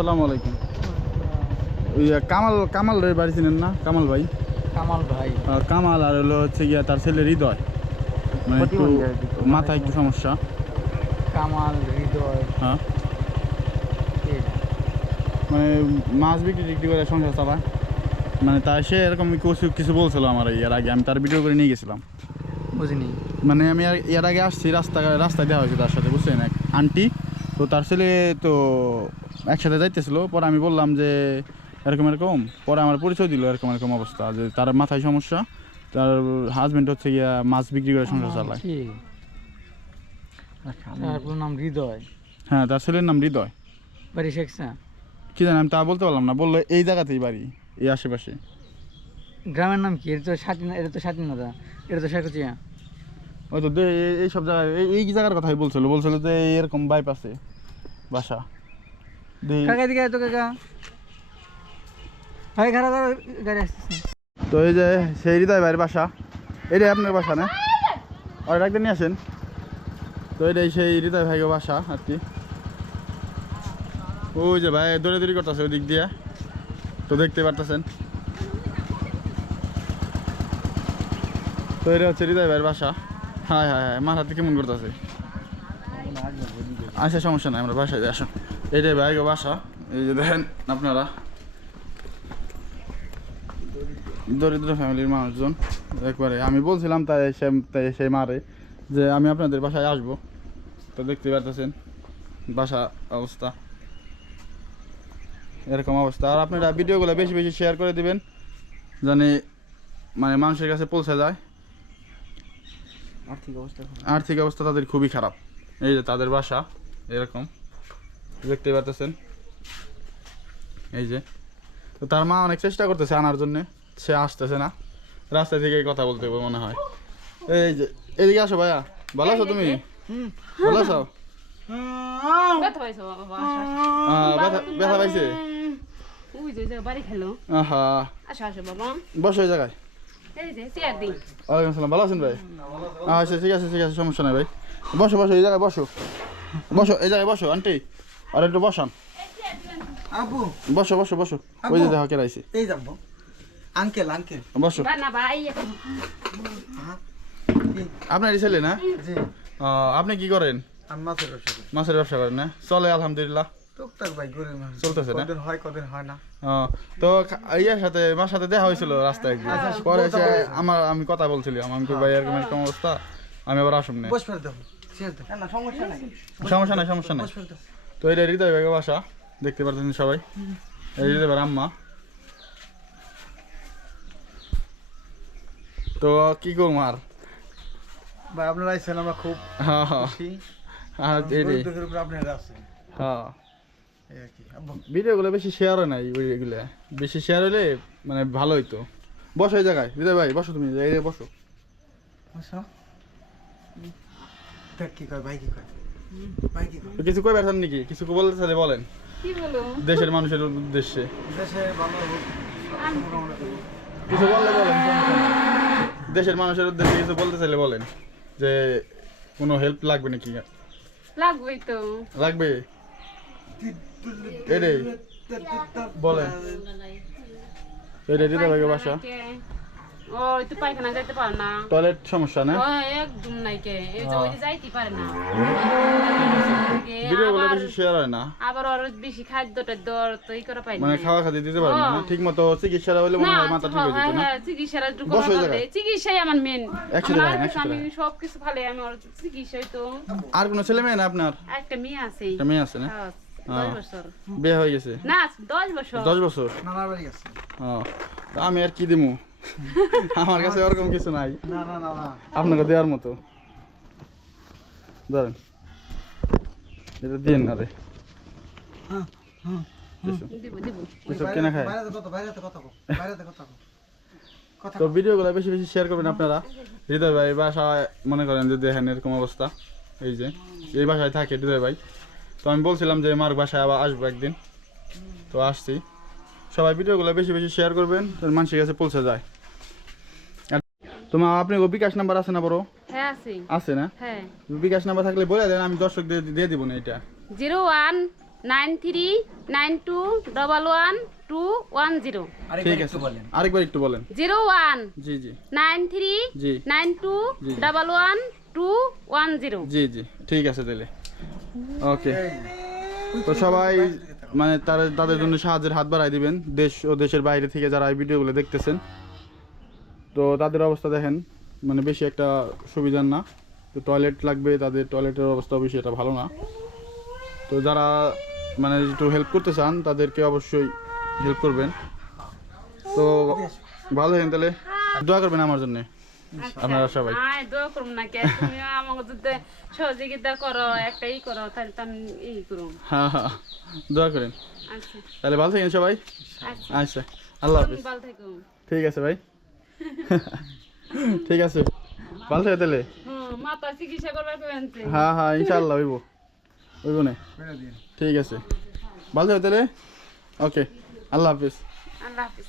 আসসালামু আলাইকুম। ওই কামাল কামাল রে বাড়ি চিনেন না? কামাল ভাই। কামাল ভাই কামাল আর হলো হচ্ছে গিয়া তার ছেলে হৃদয়, মানে একটু মাথায় একটু সমস্যা। কামাল হৃদয় হ্যাঁ, মানে মাছ বিক্রি টিক্রি করে সংসার চালায়। মানে তাই সে এরকম কিছু বলছিল আমার এর আগে, আমি তার ভিডিও করে নিয়ে গেছিলাম। বুঝিনি। মানে আমি এর আগে আসছি, রাস্তায় দেওয়া হয়েছে তার সাথে, বুঝছেন? এক আন্টি তো তার ছেলে তো একসাথে যাইতেছিল। পরে আমি বললাম যে এরকম এরকম, পরে আমার পরিচয় দিল এরকম এরকম অবস্থা, যে তার মাথায় সমস্যা, তার হাজবেন্ড হচ্ছে গিয়া মাছ বিক্রি করে সংসার চালায়। তার নাম হৃদয়। হ্যাঁ, তার ছেলের নাম হৃদয়। বাড়ি শেখছা? কি জানি, আমি তা বলতে পারলাম না। বললো এই জায়গাতেই বাড়ি, এই আশেপাশে। গ্রামের নাম কি? এটা তো স্বাধীনতা, এটা তো শেখচিয়া। ওই তো এইসব জায়গায় এই জায়গার কথাই বলছিল যে এরকম বাইপাসে বাসা। কাকা দিকে তো কাকা ভাই গাড়ি আসতেছে। তো এই যে সেই হৃদয় ভাইয়ের বাসা, এটাই আপনার বাসা না? আর একদিন নিয়ে আসেন। তো এটাই সেই হৃদয় ভাইয়ের বাসা আর কি। ওই যে ভাই দৌড়াদৌড়ি করতেছে ওই দিক দিয়ে, তো দেখতে পারতেছেন। তো এটা হচ্ছে হৃদয় ভাইয়ের বাসা। হ্যাঁ হ্যাঁ হ্যাঁ, মাথা থেকে কেমন করতেছে। আচ্ছা, সমস্যা নাই, আমরা বাসায় আসুন। এইটাই ভাইয়ের বাসা। এই যে দেখেন আপনারা, দরিদ্র ফ্যামিলির মানুষজন একবারে। আমি বলছিলাম তাই সে মারে যে আমি আপনাদের বাসায় আসবো। তো দেখতে পারতেছেন বাসা অবস্থা, এরকম অবস্থা। আর আপনারা ভিডিওগুলো বেশি বেশি শেয়ার করে দিবেন, জানি মানে মানুষের কাছে পৌঁছে যায়। আর্থিক অবস্থা তাদের খুবই খারাপ। এই যে তাদের বাসা এরকম দেখতে পারতেছেন। এই যে, তো তার মা অনেক চেষ্টা করতেছে আনার জন্য, সে আসতেছে না। রাস্তা থেকে কথা বলতে হবে মনে হয়। এই যে এদিকে আসো ভাইয়া, ভালো আছো তুমি? ভালো আছো? ব্যথা পাইছে? বসো এই জায়গায়। ওয়ালাইকুম আসসালাম, ভালো আছেন ভাই? আচ্ছা, ঠিক আছে ঠিক আছে, সমস্যা নাই ভাই। বসো বসো এই জায়গায় বসো, বসো এই জায়গায় বসো আন্টি, আর একটু বসান। বসো বসো বসো, ওই যে দেখো কেরাইছে। এই যাবো আঙ্কেল বসো। আপনার ছেলে না? আপনি কি করেন? মাছের ব্যবসা করেন না? চলে আলহামদুলিল্লাহ, চলতেছে না? হয় না। তো ইয়ার সাথে মার সাথে দেখা হয়েছিল রাস্তায় একদিন। পরে এসে আমি কথা বলছিলাম, আমি কই ভাই এরকম এরকম অবস্থা, আমি আবার আসুন না। সমস্যা নাই সমস্যা নাই। তো এটা হৃদয় ভাইয়ের বাসা, দেখতে পাচ্ছেন সবাই। এই হৃদয় ভাইয়ের আম্মা। তো কি করবো আর ভাই, আপনারা আইছেন, আমরা খুব খুশি। ভিডিওগুলো বেশি শেয়ার হয় নাই, ওইগুলো বেশি শেয়ার হলে মানে ভালো হইতো। বসো এই জায়গায়, হৃদয় ভাই বসো, তুমি এই জায়গায় বসো। কিছু কই বেড়ান নাকি? কিছু বলতে চাইলে বলেন, দেশের মানুষের উদ্দেশ্যে কিছু বললে বলেন। দেশের মানুষের উদ্দেশ্যে কিছু বলতে চাইলে বলেন, যে কোনো হেল্প লাগবে নাকি? লাগবেই তো, লাগবে। এটাই বলেন। এটা হৃদয় ভাইয়ের বাসা। ওই তো পায়খানা যাইতে পারে না, টয়লেট সমস্যা না? একদম নাই কে, এই যে ওই যাইতে পারে না। ভিডিওগুলো বেশি শেয়ার হয় না, আবার ওর বেশি খাদ্যটা দর তো ই করে পাই না, মানে খাওয়া খাতে দিতে পারে না ঠিক মতো। চিকিৎসাটা হইলে মনে হয় মাথা ঠিক হয়ে যেত না? চিকিৎসাটা একটু করা লাগে, চিকিৎসাই আমার মেন। আমি সবকিছু ভালো, আমি ওর চিকিৎসাই তো। আর কোনো ছেলে মেয়ে না আপনার? একটা মেয়ে আছে। একটা মেয়ে আছে না? 10 বছর বিয়ে হয়ে গেছে? না, 10 বছর। 10 বছর? আমি আর কি দিমু, আমার কাছে ওরকম কিছু নাই আপনাকে দেওয়ার মতো। ধরেন এটা দিন। আরে কিছু কেনা খায়। তো ভিডিওগুলো বেশি বেশি শেয়ার করবেন আপনারা। হৃদয় ভাই বাসায় মনে করেন যে দেখেন এরকম অবস্থা, এই যে এই বাসায় থাকে হৃদয় ভাই। তো আমি বলছিলাম যে মার বাসায় আবার আসবো একদিন, তো আসছি। সবাই ভিডিওগুলো বেশি বেশি শেয়ার করবেন, মানুষের কাছে পৌঁছে যায়। তোমার আপনি বিকাশ নাম্বার আছে না? বড় হ্যাঁ আছে। আছে না? হ্যাঁ, বিকাশ নাম্বার থাকলে বলে দেন, আমি দর্শক দিয়ে দিব না। এটা 01 9392111210 ঠিক আছে আরেকবার একটু বলেন 01 জি জি 9392111210 জি জি ঠিক আছে তাহলে ওকে তো সবাই মানে তাদের জন্য সাহায্যের হাত বাড়াই দিবেন দেশ ও দেশের বাইরে থেকে যারা এই ভিডিওগুলো দেখতেছেন তো তাদের অবস্থা দেখেন মানে বেশি একটা সুবিধার না তো টয়লেট লাগবে তাদের টয়লেটের অবস্থা বেশি এটা ভালো না তো যারা মানে একটু হেল্প করতে চান তাদেরকে অবশ্যই হেল্প করবেন তো ভালো থাকেন তাহলে দোয়া করবেন আমার জন্য আপনারা সবাই দোয়া করুন না কে তুমি আমাকে যদি সহযোগিতা করো একটা করো তাহলে তো আমি করুন হ্যাঁ হ্যাঁ দোয়া করেন আচ্ছা তাহলে ভালো থাকেন সবাই আচ্ছা আচ্ছা আল্লাহ হাফিজ ভালো থেকো ঠিক আছে ভাই ঠিক আছে ভালো থাকে তাহলে মাতা চিকিৎসা করবার কেন হ্যাঁ হ্যাঁ ইনশাআল্লাহ হইব না ঠিক আছে ভালো থাকে তাহলে ওকে আল্লাহ হাফিজ আল্লাহ হাফিজ